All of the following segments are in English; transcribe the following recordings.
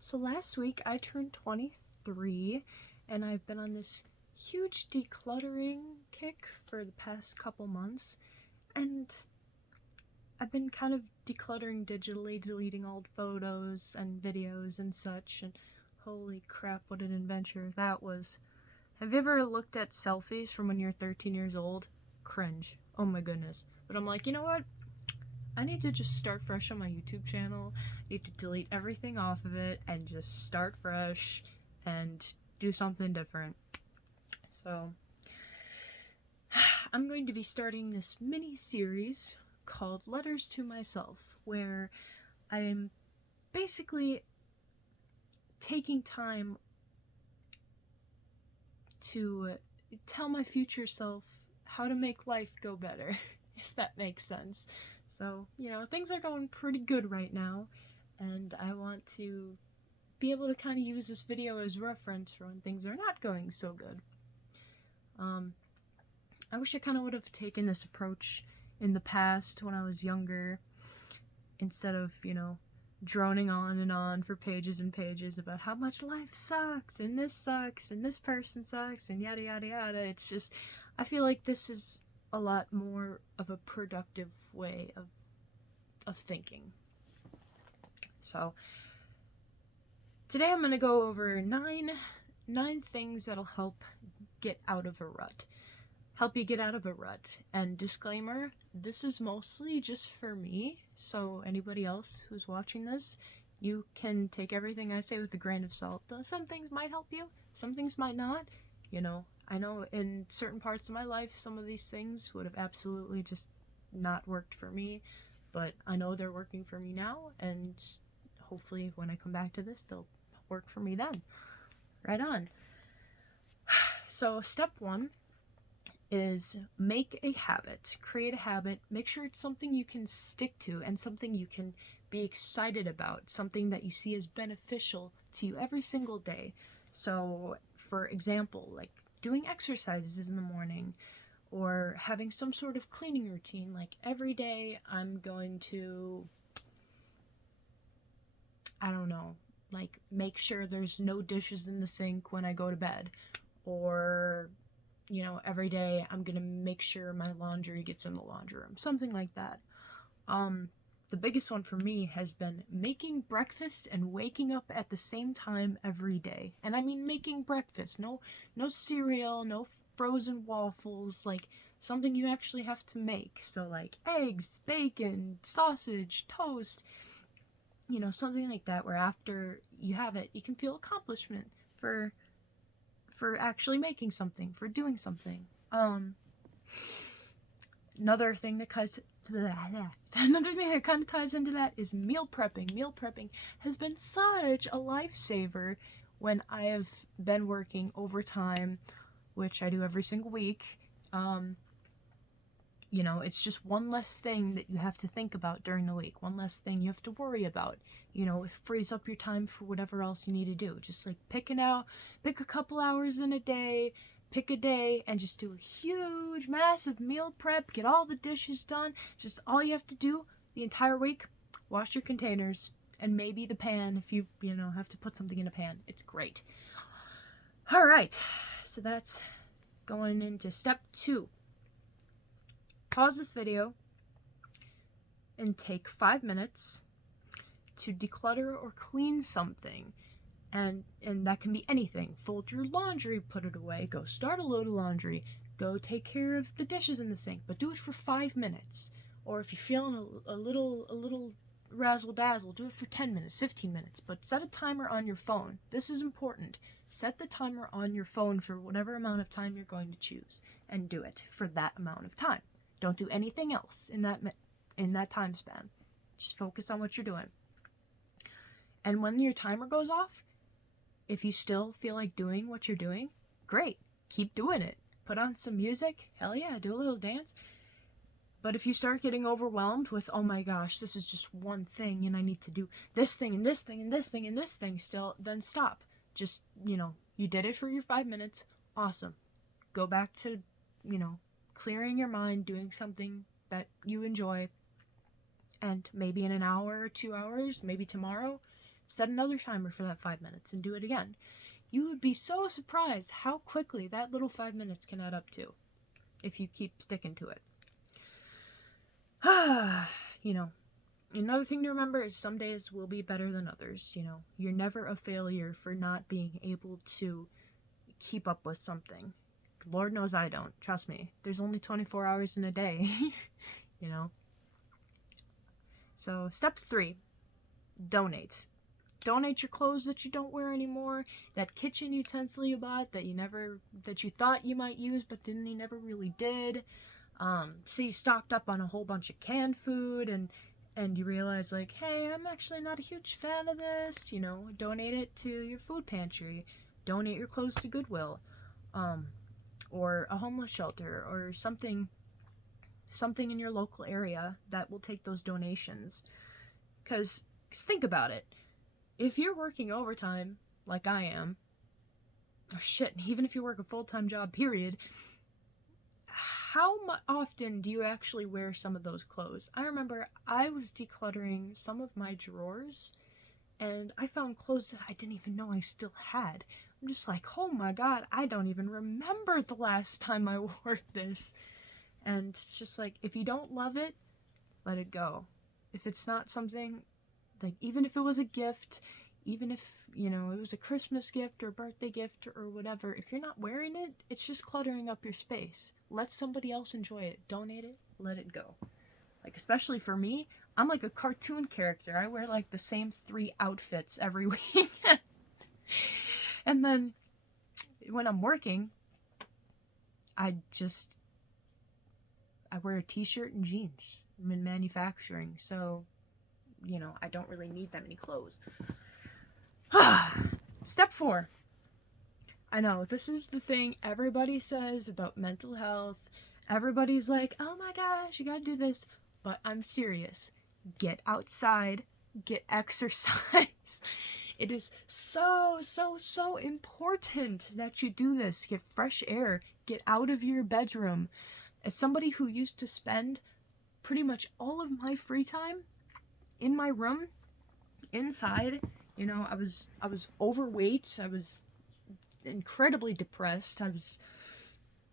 So last week I turned 23 and I've been on this huge decluttering kick for the past couple months, and I've been kind of decluttering digitally, deleting old photos and videos and such, and holy crap, what an adventure that was. Have you ever looked at selfies from when you're 13 years old? Cringe. Oh my goodness. But I'm like, you know what? I need to just start fresh on my YouTube channel. I need to delete everything off of it and just start fresh and do something different. So I'm going to be starting this mini series called Letters to Myself, where I'm basically taking time to tell my future self how to make life go better, if that makes sense. So, things are going pretty good right now, and I want to be able to kind of use this video as reference for when things are not going so good. I wish I kind of would have taken this approach in the past when I was younger, instead of, droning on and on for pages and pages about how much life sucks, and this person sucks, and yada yada yada. It's just, I feel like this is a lot more of a productive way of thinking. So today I'm going to go over nine things that'll help get out of a rut. Help you get out of a rut. And disclaimer, this is mostly just for me, so anybody else who's watching this, you can take everything I say with a grain of salt. Though some things might help you, some things might not. I know in certain parts of my life, some of these things would have absolutely just not worked for me, but I know they're working for me now, and hopefully when I come back to this, they'll work for me then. Right on. So step one is make a habit. Create a habit. Make sure it's something you can stick to and something you can be excited about, something that you see as beneficial to you every single day. So, for example, like doing exercises in the morning, or having some sort of cleaning routine, like every day I'm going to, I don't know, like make sure there's no dishes in the sink when I go to bed, or every day I'm gonna make sure my laundry gets in the laundry room, something like that. The biggest one for me has been making breakfast and waking up at the same time every day. And I mean making breakfast, no cereal, no frozen waffles, like something you actually have to make. So like eggs, bacon, sausage, toast, something like that, where after you have it, you can feel accomplishment for actually making something, for doing something. Another thing that kind of ties into that is meal prepping. Meal prepping has been such a lifesaver when I have been working overtime, which I do every single week. It's just one less thing that you have to think about during the week, one less thing you have to worry about. It frees up your time for whatever else you need to do. Just like pick a couple hours in a day, pick a day, and just do a huge, massive meal prep, get all the dishes done. Just all you have to do the entire week, wash your containers, and maybe the pan if you have to put something in a pan. It's great. All right, so that's going into step 2. Pause this video and take 5 minutes to declutter or clean something. And that can be anything. Fold your laundry, put it away, go start a load of laundry, go take care of the dishes in the sink, but do it for 5 minutes. Or if you're feeling a little razzle dazzle, do it for 10 minutes, 15 minutes, but set a timer on your phone. This is important. Set the timer on your phone for whatever amount of time you're going to choose, and do it for that amount of time. Don't do anything else in that time span. Just focus on what you're doing. And when your timer goes off, if you still feel like doing what you're doing, great. Keep doing it. Put on some music. Hell yeah, do a little dance. But if you start getting overwhelmed with, oh my gosh, this is just one thing and I need to do this thing and this thing and this thing and this thing still, then stop. Just, you did it for your 5 minutes. Awesome. Go back to, clearing your mind, doing something that you enjoy, and maybe in an hour or 2 hours, maybe tomorrow, Set another timer for that 5 minutes and do it again. You would be so surprised how quickly that little 5 minutes can add up to if you keep sticking to it. You know, another thing to remember is some days will be better than others. You know, you're never a failure for not being able to keep up with something. Lord knows I don't. Trust me. There's only 24 hours in a day. You know. So, step 3. Donate. Donate your clothes that you don't wear anymore, that kitchen utensil you bought that you thought you might use but you never really did. Say you stocked up on a whole bunch of canned food and you realize, like, hey, I'm actually not a huge fan of this, you know, donate it to your food pantry, donate your clothes to Goodwill, or a homeless shelter, or something in your local area that will take those donations. Because think about it. If you're working overtime, like I am, or shit, even if you work a full-time job, period, how often do you actually wear some of those clothes? I remember I was decluttering some of my drawers, and I found clothes that I didn't even know I still had. I'm just like, oh my god, I don't even remember the last time I wore this. And it's just like, if you don't love it, let it go. If it's not something, like, even if it was a gift, even if, you know, it was a Christmas gift or birthday gift or whatever, if you're not wearing it, it's just cluttering up your space. Let somebody else enjoy it. Donate it. Let it go. Like, especially for me, I'm like a cartoon character. I wear, like, the same 3 outfits every week. And then, when I'm working, I wear a t-shirt and jeans. I'm in manufacturing, so, you know, I don't really need that many clothes. Step 4. I know, this is the thing everybody says about mental health. Everybody's like, oh my gosh, you gotta do this. But I'm serious. Get outside. Get exercise. It is so, so, so important that you do this. Get fresh air. Get out of your bedroom. As somebody who used to spend pretty much all of my free time in my room, inside, you know, I was overweight. I was incredibly depressed. I was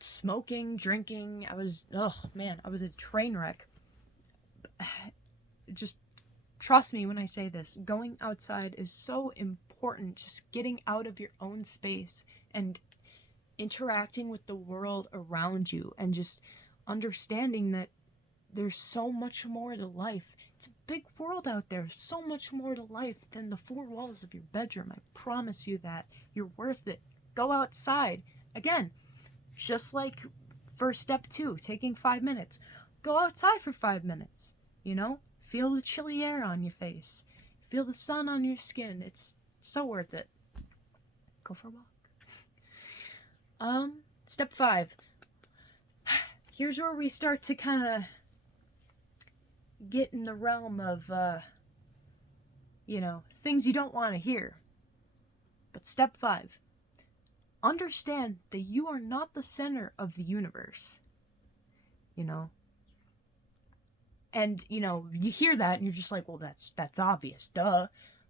smoking, drinking. I was a train wreck. Just trust me when I say this. Going outside is so important. Just getting out of your own space and interacting with the world around you and just understanding that there's so much more to life. It's a big world out there. So much more to life than the 4 walls of your bedroom. I promise you that. You're worth it. Go outside. Again, just like for step 2, taking 5 minutes. Go outside for 5 minutes. You know? Feel the chilly air on your face. Feel the sun on your skin. It's so worth it. Go for a walk. Step 5. Here's where we start to kind of get in the realm of, you know, things you don't want to hear. But step 5. Understand that you are not the center of the universe. You know? And, you know, you hear that and you're just like, well, that's obvious, duh.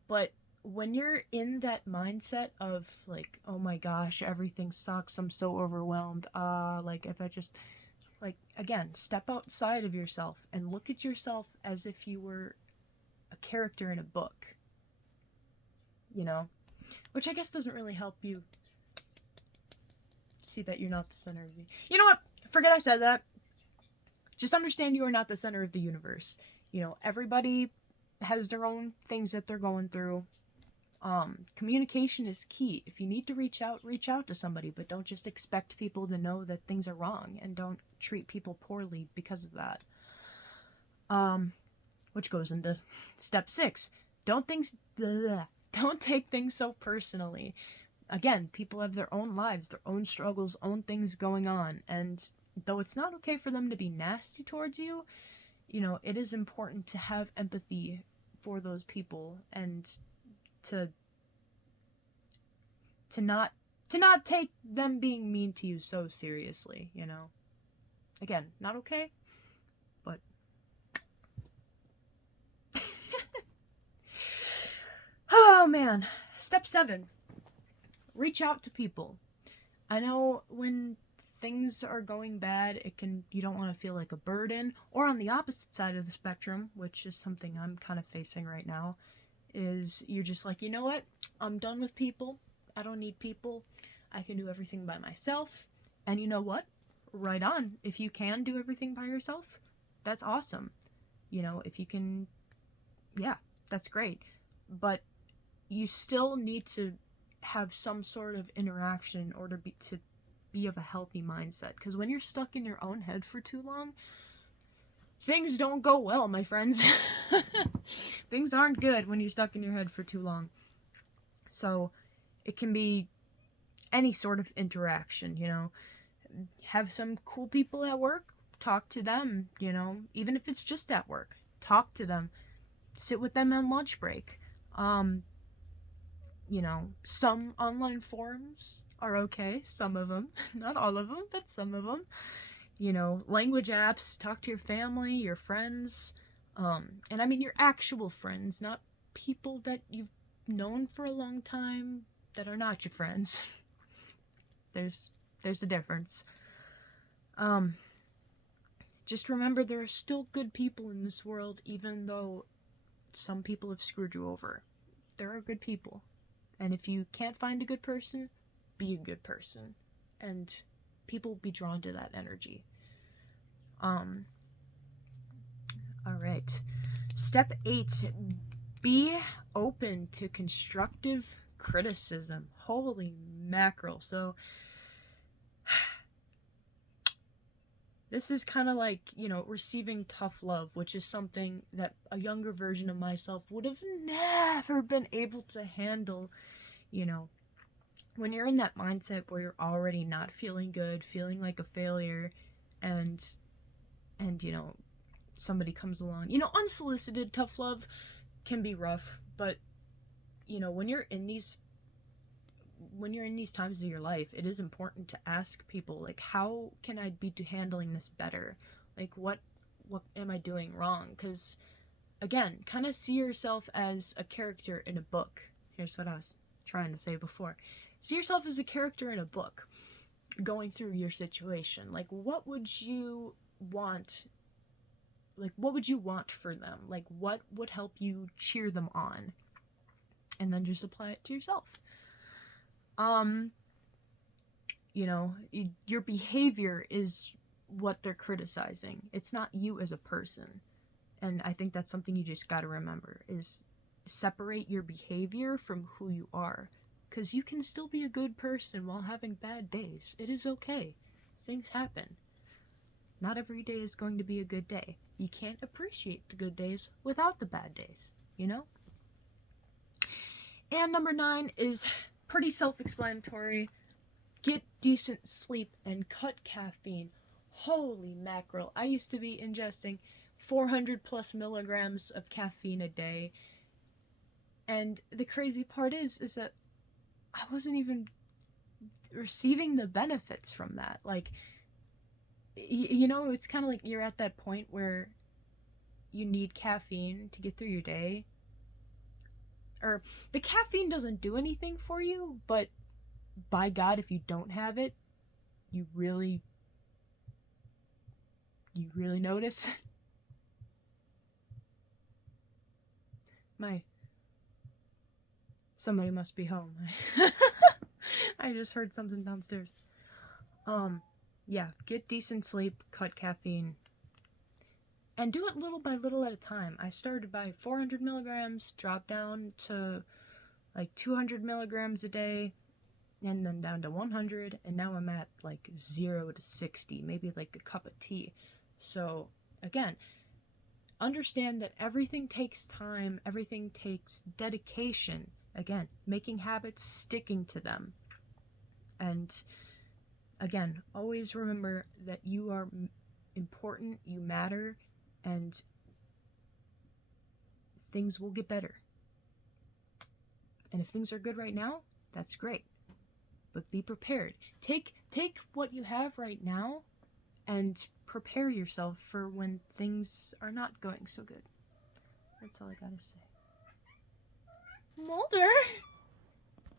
But when you're in that mindset of, like, oh my gosh, everything sucks, I'm so overwhelmed, like, if I just, like, again, step outside of yourself and look at yourself as if you were a character in a book. You know? Which I guess doesn't really help you see that you're not the center of the... You know what? Forget I said that. Just understand you are not the center of the universe. You know, everybody has their own things that they're going through. Communication is key. If you need to reach out to somebody, but don't just expect people to know that things are wrong, and don't treat people poorly because of that. Which goes into step 6. Don't take things so personally. Again, people have their own lives, their own struggles, own things going on, and though it's not okay for them to be nasty towards you, you know, it is important to have empathy for those people and to not take them being mean to you so seriously, you know. Again, not okay, but Oh man. Step 7. Reach out to people. I know when things are going bad, you don't want to feel like a burden. Or on the opposite side of the spectrum, which is something I'm kind of facing right now, is you're just like, you know what? I'm done with people. I don't need people. I can do everything by myself. And you know what? Right on. If you can do everything by yourself, that's awesome. You know, if you can, yeah, that's great. But you still need to have some sort of interaction in order to be of a healthy mindset. Because when you're stuck in your own head for too long, things don't go well, my friends. Things aren't good when you're stuck in your head for too long. So it can be any sort of interaction, you know. Have some cool people at work, talk to them, you know, even if it's just at work. Talk to them. Sit with them on lunch break. You know, some online forums are okay. Some of them. Not all of them, but some of them. You know, language apps. Talk to your family, your friends. And I mean your actual friends, not people that you've known for a long time that are not your friends. There's a difference. Just remember there are still good people in this world, even though some people have screwed you over. There are good people. And if you can't find a good person, be a good person. And people will be drawn to that energy. Alright. Step 8. Be open to constructive criticism. Holy mackerel. So, this is kind of like, you know, receiving tough love, which is something that a younger version of myself would have never been able to handle, you know. When you're in that mindset where you're already not feeling good, feeling like a failure, and you know, somebody comes along. You know, unsolicited tough love can be rough, but, you know, when you're in these times of your life, it is important to ask people, like, how can I be handling this better? Like, what am I doing wrong? Because, again, kind of see yourself as a character in a book. Here's what I was trying to say before. See yourself as a character in a book, going through your situation. Like, what would you want? Like, what would you want for them? Like, what would help you cheer them on? And then just apply it to yourself. You know, your behavior is what they're criticizing. It's not you as a person. And I think that's something you just gotta remember, is separate your behavior from who you are. Because you can still be a good person while having bad days. It is okay. Things happen. Not every day is going to be a good day. You can't appreciate the good days without the bad days, you know? And number 9 is pretty self-explanatory. Get decent sleep and cut caffeine. Holy mackerel. I used to be ingesting 400 plus milligrams of caffeine a day. And the crazy part is that I wasn't even receiving the benefits from that. Like, you know, it's kind of like you're at that point where you need caffeine to get through your day. Or the caffeine doesn't do anything for you, but by God, if you don't have it, you really notice. Somebody must be home. I just heard something downstairs. Yeah, get decent sleep, cut caffeine, and do it little by little at a time. I started by 400 milligrams, dropped down to like 200 milligrams a day, and then down to 100, and now I'm at like 0 to 60, maybe like a cup of tea. So, again, understand that everything takes time, everything takes dedication. Again, making habits, sticking to them. And again, always remember that you are important, you matter, and things will get better. And if things are good right now, that's great. But be prepared. Take what you have right now and prepare yourself for when things are not going so good. That's all I gotta say. Mulder?